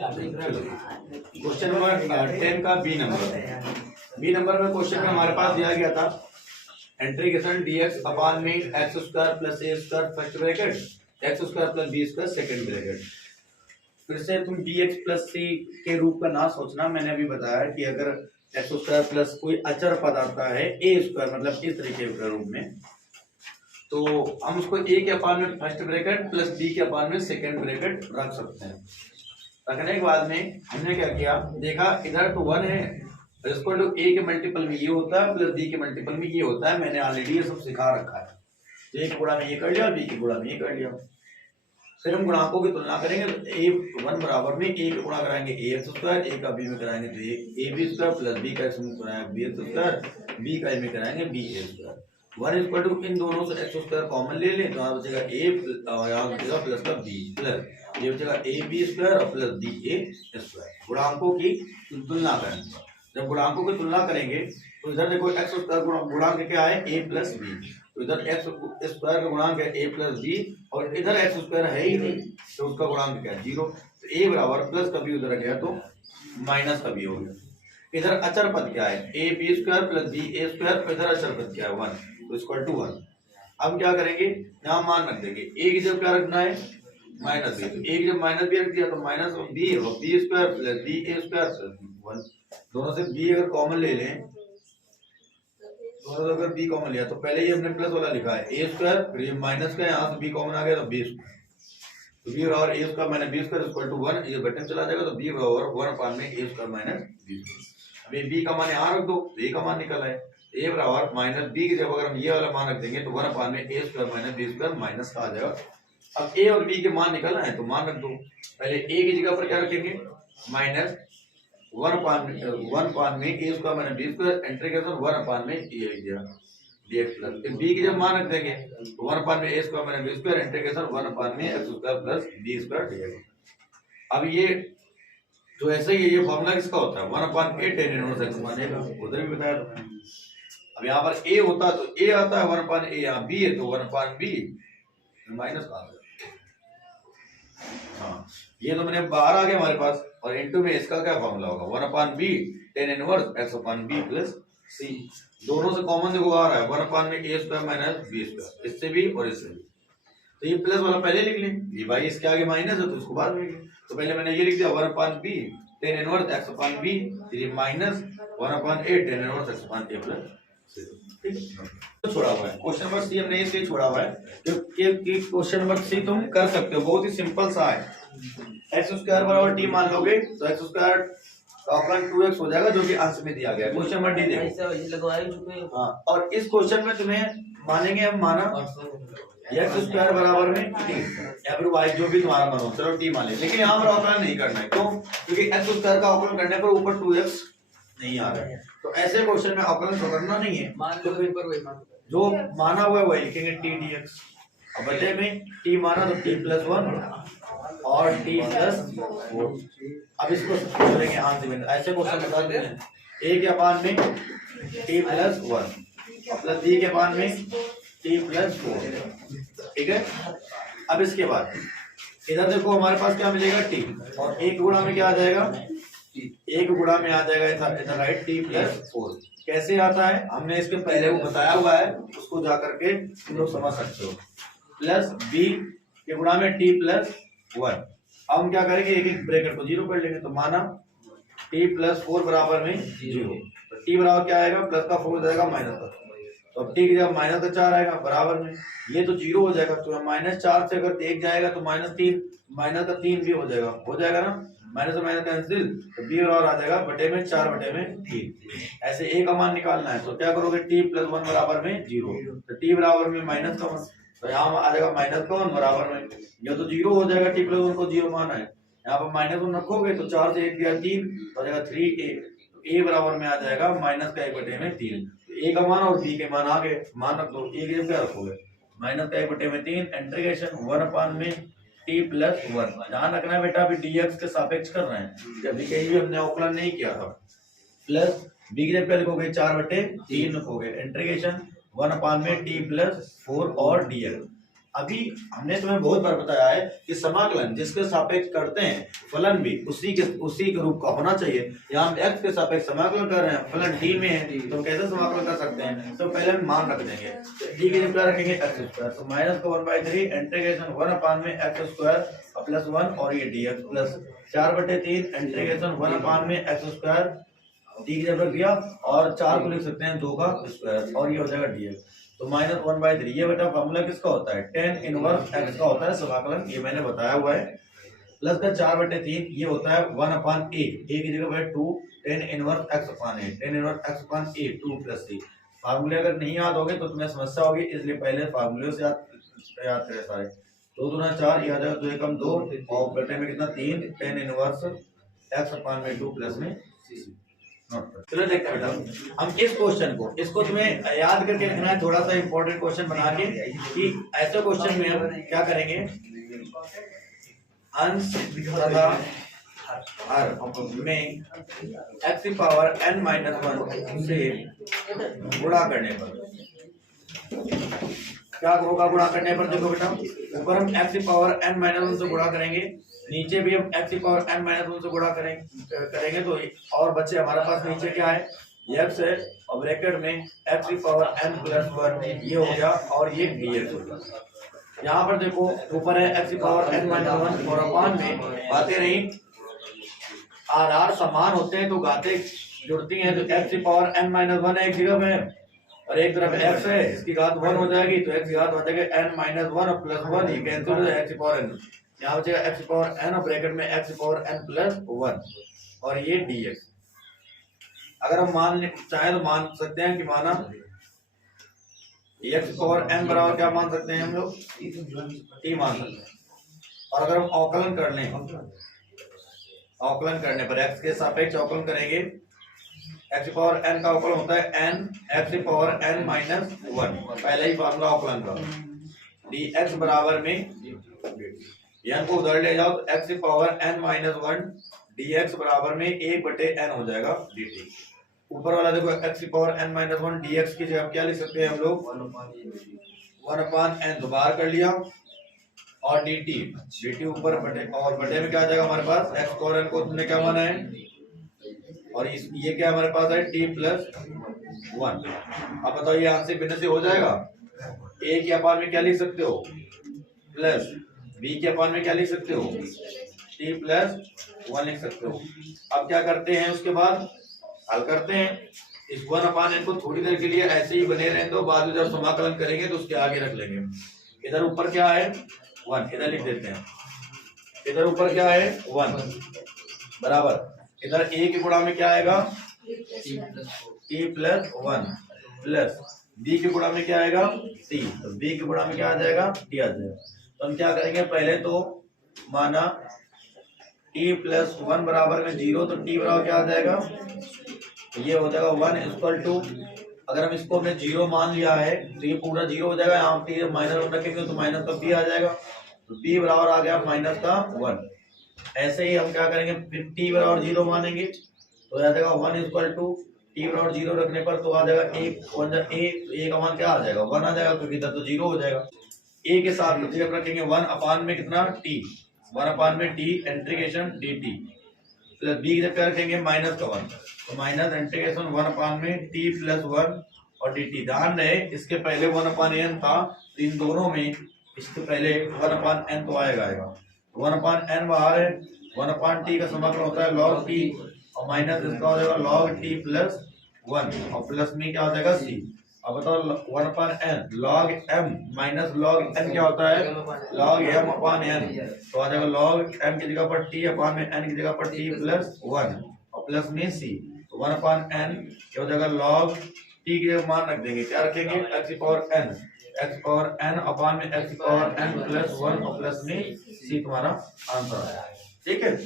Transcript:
Question number 10 का B number में question में हमारे पास दिया गया था इंटीग्रेशन dx अपॉन में x square plus a square first bracket x square plus b square second bracket. फिर से तुम dx प्लस c के रूप का ना सोचना, मैंने अभी बताया कि अगर x स्क्वायर प्लस कोई अचर पद आता है a स्क्वायर मतलब इस तरीके के रूप में, तो हम उसको a के अपान में फर्स्ट ब्रैकेट प्लस b के अपान में सेकंड ब्रैकेट रख सकते हैं। रखने के बाद में हमने क्या किया, देखा इधर तो 1 है, इसको तो a के मल्टीपल में ये होता है प्लस b के मल्टीपल में ये होता है। मैंने ऑलरेडी ये सब सिखा रखा है, तो a के गुणा में ये कर लिया, b के गुणा में ये कर लिया। फिर हम गुणांकों की तुलना करेंगे तो a1 बराबर में a के गुणा कराएंगे ax स्क्वायर, a का b में कराएंगे तो ab स्क्वायर प्लस b का x में कराएंगे bx स्क्वायर, b का a में कराएंगे ba स्क्वायर। 1 इक्वल टू इन दोनों से x स्क्वायर कॉमन ले लें तो यहाँ बचेगा a और यहाँ बचेगा प्लस का b प्लस ये बचेगा ab स्क्वायर और प्लस ba स्क्वायर। गुणांकों की तुलना करें, जब गुणांकों की तुलना करेंगे तो इधर देखो x स्क्वायर गुणांक क्या है a प्लस b, तो इधर x स्क्वायर का गुणांक है a प्लस b और इधर x स्क्वायर है ही नहीं तो उसका गुणांक क्या है 0। तो a बराबर प्लस का b उधर गया तो माइनस का b हो गया। इधर अचर पद क्या है a b square plus b a square, इधर अचर पद क्या है 1 तो इक्वल टू 1। अब क्या करेंगे, यहाँ मान रख देंगे a की जब क्या रखना है माइनस b, तो a की जब माइनस b रख दिया तो माइनस b और b square plus b a square plus 1। दोनों से b अगर कॉमन ले लें, दोनों से अगर b कॉमन लिया तो पहले ये हमने प्लस वाला लिखा है a स्क्वायर, फिर ये माइनस का यहाँ से b कॉमन आ गया तो b स्क्वायर, तो b बराबर a square minus b square equal to 1, ये बटन चला जाएगा तो b बराबर 1 अपान में a square minus b square. अब ये b का मान यहाँ रख दो, a का मान निकल आए, a बराबर माइनस b की जगह अगर हम ये वाला मान रख देंगे तो 1 अपान में a square minus b square minus का आ जाएगा। अब a और b के मान निकलना है तो मान रख दो, पहले a की जगह पर क्या रखेंगे माइनस 1 अपान में a square minus b square integration 1 अपान में a लिख दिया dx प्लस b की जब मान रख देंगे तो 1 अपान में a square minus b square integration 1 अपान में x square plus b square dx। अब ये तो ऐसे ही ये फॉर्मूला किसका होता है 1 अपान a tan इनवर्स x मान a, उधर भी बताया था। अब यहाँ पर a होता तो a आता है 1 अपान a, यहाँ b है तो 1 अपान b माइनस का आ गया। हाँ ये तो मैंने बाहर आ गया हमारे पास, और इनटू में इसका क्या फॉर्मूला होगा 1 अपान b tan इनवर्स x अपान b प्लस c। दोनों से कॉमन देखो आ रहा है 1 अपान में a square minus b square, इससे भी और इससे भी, तो ये प्लस वाला पहले लिख लें, ये भाई इसके आगे माइनस है तो इसको बाद में लिख लें। तो पहले मैंने ये लिख दिया 1 अपान b tan इनवर्स x अपान b, ये minus 1 upon a tan inverse x upon a plus c। ठीक है, तो छोड़ा हुआ है क्वेश्चन नंबर सी, हमने इसलिए छोड़ा हुआ है क्योंकि क्वेश्चन नंबर सी तुम कर सकते हो, बहुत ही सिंपल सा है। x स्क्वायर बराबर t मान लोगे तो x स्क्वायर का अपॉन 2x हो जाएगा जो कि अंश में दिया गया है। क्वेश्चन नंबर डी देखो, हाँ, और इस क्वेश्चन में तुम्हें मानेंगे हम माना x स्क्वायर बराबर में t या फिर y जो भी तुम्हारा मानो, चलो t मान ले, लेकिन यहाँ पर अवकलन नहीं करना है, क्यों? क्योंकि x स्क्वायर का अवकलन करने पर ऊपर 2x नहीं आ रहा है, तो ऐसे क्वेश्चन में अवकलन तो करना नहीं है, तो फिर जो माना हुआ है वही लिखेंगे t dx। अब बचे में t माना तो t प्लस 1 और t प्लस 4। अब इसको करेंगे आंसर में, ऐसे क्वेश्चन बता देते हैं a के अपान में t प्लस 1 प्लस b के अपान में t प्लस 4। ठीक है, अब इसके बाद इधर देखो हमारे पास क्या मिलेगा t, और एक गुणा में क्या आ जाएगा, एक गुणा में आ जाएगा इधर राइट t प्लस 4। कैसे आता है हमने इसके पहले वो बताया हुआ है, उसको जा करके तुम लोग समझ सकते हो। प्लस b के गुणा में t प्लस 1। अब हम क्या करेंगे, एक एक ब्रैकेट को जीरो कर लेंगे, तो माना t प्लस 4 बराबर में 0, तो t बराबर क्या आएगा प्लस का 4 हो जाएगा माइनस का, तो अब t की जब माइनस का 4 आएगा बराबर में ये तो 0 हो जाएगा, तो माइनस 4 से अगर 1 जाएगा तो माइनस 3, माइनस का 3 भी हो जाएगा ना, माइनस और माइनस कैंसिल, तो b बराबर आ जाएगा बटे में 4 बटे में 3। ऐसे a का मान निकालना है तो क्या करोगे t प्लस 1 बराबर में 0, तो t बराबर में माइनस का 1, तो यहाँ आ जाएगा माइनस का 1 बराबर में, ये तो 0 हो जाएगा, t प्लस 1 को 0 माना है, यहाँ पर माइनस 1 रखोगे तो 4 से 1 गया 3, तो आ जाएगा 3a, तो a बराबर में आ जाएगा माइनस का 1 बटे में 3। तो a का मान और b के मान आगे मान रख दो, a के क्या रखोगे माइनस का 1 बटे में 3 इंटीग्रेशन 1 अपान में t प्लस 1। ध्यान रखना है बेटा, अभी dx के सापेक्ष कर रहे हैं, अभी कहीं भी हमने अवकलन नहीं किया था। प्लस b की जगह लिखोगे 4 बटे 3 लिखोगे इंटीग्रेशन 1 अपान में t प्लस 4 और dx। अभी हमने तुम्हें बहुत बार बताया है कि समाकलन जिसके सापेक्ष करते हैं फलन भी उसी के रूप का होना चाहिए। यहाँ हम x के सापेक्ष समाकलन कर रहे हैं, फलन t में है तो कैसे समाकलन कर सकते हैं? तो पहले हम मान रख देंगे, t की जगह रखेंगे x स्क्वायर, तो माइनस का 1/3 इंटीग्रेशन 1 अपान में x स्क्वायर प्लस 1 और ये dx प्लस 4/3 इंटीग्रेशन 1 अपान में x स्क्वायर t की जगह रख दिया और 4 को लिख सकते हैं 2 का स्क्वायर और ये हो जाएगा dx। तो माइनस 1/3 ये बेटा फॉर्मूला किसका होता है? tan इनवर्स x का होता है समाकलन, ये मैंने बताया हुआ है। प्लस का 4/3 ये होता है 1 अपान a की जगह पर 2 tan inverse x upon a, tan inverse x upon a 2 plus c। फार्मूले अगर नहीं याद होगे तो तुम्हें समस्या होगी, इसलिए पहले फार्मूले से याद करें सारे। 2 दूना 4 ये आ जाएगा 2 एकम 2 और बटे में कितना 3 tan इनवर्स x अपान में 2 प्लस में c। चलो देखते हैं बेटा, हम इस क्वेश्चन को इसको तुम्हें याद करके लिखना है, थोड़ा सा इंपॉर्टेंट क्वेश्चन बना के कि ऐसे क्वेश्चन में हम क्या करेंगे, अंश तथा हर में x की पावर n माइनस 1 से गुणा करने पर क्या होगा? गुणा करने पर देखो बेटा, ऊपर हम x की पावर n माइनस 1 से गुणा करेंगे, नीचे भी हम x की पावर n माइनस 1 से गुणा करेंगे तो और बच्चे हमारे पास नीचे क्या है? x है और ब्रैकेट में x की पावर n प्लस 1 ये हो गया और ये dx होगा। यहाँ पर देखो ऊपर है x की पावर n माइनस 1 और अपान में बातें रही आर समान होते हैं तो गाते जुड़ती हैं, तो x की पावर n माइनस 1 एक जगह में और एक तरफ x है, इसकी घात 1 हो जाएगी तो x की घात हो जाएगी n माइनस 1 और प्लस 1, ये कैंसिल हो जाएगा x की पावर n, यहाँ बचेगा x की पावर n और ब्रैकेट में x की पावर n प्लस 1 और ये dx। अगर हम मान चाहे तो मान सकते हैं कि माना x की पावर n बराबर क्या मान सकते हैं हम लोग? t मान सकते हैं। और अगर हम अवकलन कर लें, अवकलन करने पर x के सापेक्ष अवकलन करेंगे, x की पावर n का अवकलन होता है n x की पावर n माइनस 1, पहले ही फार्मूला अवकलन का, dx बराबर में n को उधर ले जाओ तो x की पावर n माइनस 1 dx बराबर में 1/n हो जाएगा dt। ऊपर वाला देखो x की पावर n माइनस 1 dx की जगह क्या लिख सकते हैं हम लोग? 1 अपान n दोबारा कर लिया और dt ऊपर बटे और बटे में क्या आ जाएगा हमारे पास? x पावर n को तुमने क्या माना है और ये क्या हमारे पास है? t plus 1। अब बताओ ये आंशिक भिन्न से हो जाएगा, a के अपान में क्या लिख सकते हो? प्लस b के अपान में क्या लिख सकते हो? t प्लस 1 लिख सकते हो। अब क्या करते हैं उसके बाद? हल करते हैं, इस 1 अपान n को थोड़ी देर के लिए ऐसे ही बने रहने दो, बाद में जब समाकलन करेंगे तो उसके आगे रख लेंगे। इधर ऊपर क्या है? 1, इधर लिख देते हैं, इधर ऊपर क्या है? 1 बराबर इधर a के गुणा में क्या आएगा? t प्लस 1 प्लस b के गुणा में क्या आएगा? t, तो b के गुणा में क्या आ जाएगा? t आ जाएगा। तो हम क्या करेंगे? पहले तो माना t प्लस 1 बराबर में 0, तो t बराबर क्या आ जाएगा? ये हो जाएगा 1 इक्वल टू, अगर हम इसको हमने 0 मान लिया है तो ये पूरा 0 हो जाएगा, यहाँ t माइनस 1 रखेंगे तो माइनस का b आ जाएगा, तो b बराबर आ गया माइनस का 1। ऐसे ही हम क्या करेंगे? फिर t बराबर 0 मानेंगे तो आ जाएगा 1 इक्वल टू, t बराबर 0 रखने पर तो आ जाएगा 1 a का मान क्या आ जाएगा? 1 आ जाएगा, क्योंकि इधर तो 0 हो जाएगा। a के साथ जब रखेंगे 1 अपान में कितना? t, 1 अपान में t integration dt plus b की जगह रखेंगे माइनस का 1, तो माइनस इंटीग्रेशन 1 अपान में t प्लस 1 और dt। ध्यान रहे इसके पहले 1 अपान n था, तो इन दोनों में इसके पहले 1 अपान n तो आएगा 1 अपान n बाहर है, 1 अपान t का समाकलन होता है log t और माइनस इसका हो जाएगा log t प्लस 1 और प्लस में क्या हो जाएगा c। अब बताओ 1 अपान n log m minus log n क्या होता है? log m अपान n, तो आ जाएगा log m की जगह पर t अपान में n की जगह पर t प्लस 1 और प्लस में c, तो 1 अपान n क्या हो जाएगा? log t के मान रख देंगे, क्या रखेंगे? x की पावर n अपान में x की पावर n प्लस 1 और प्लस में c तुम्हारा आंसर आया है। ठीक है।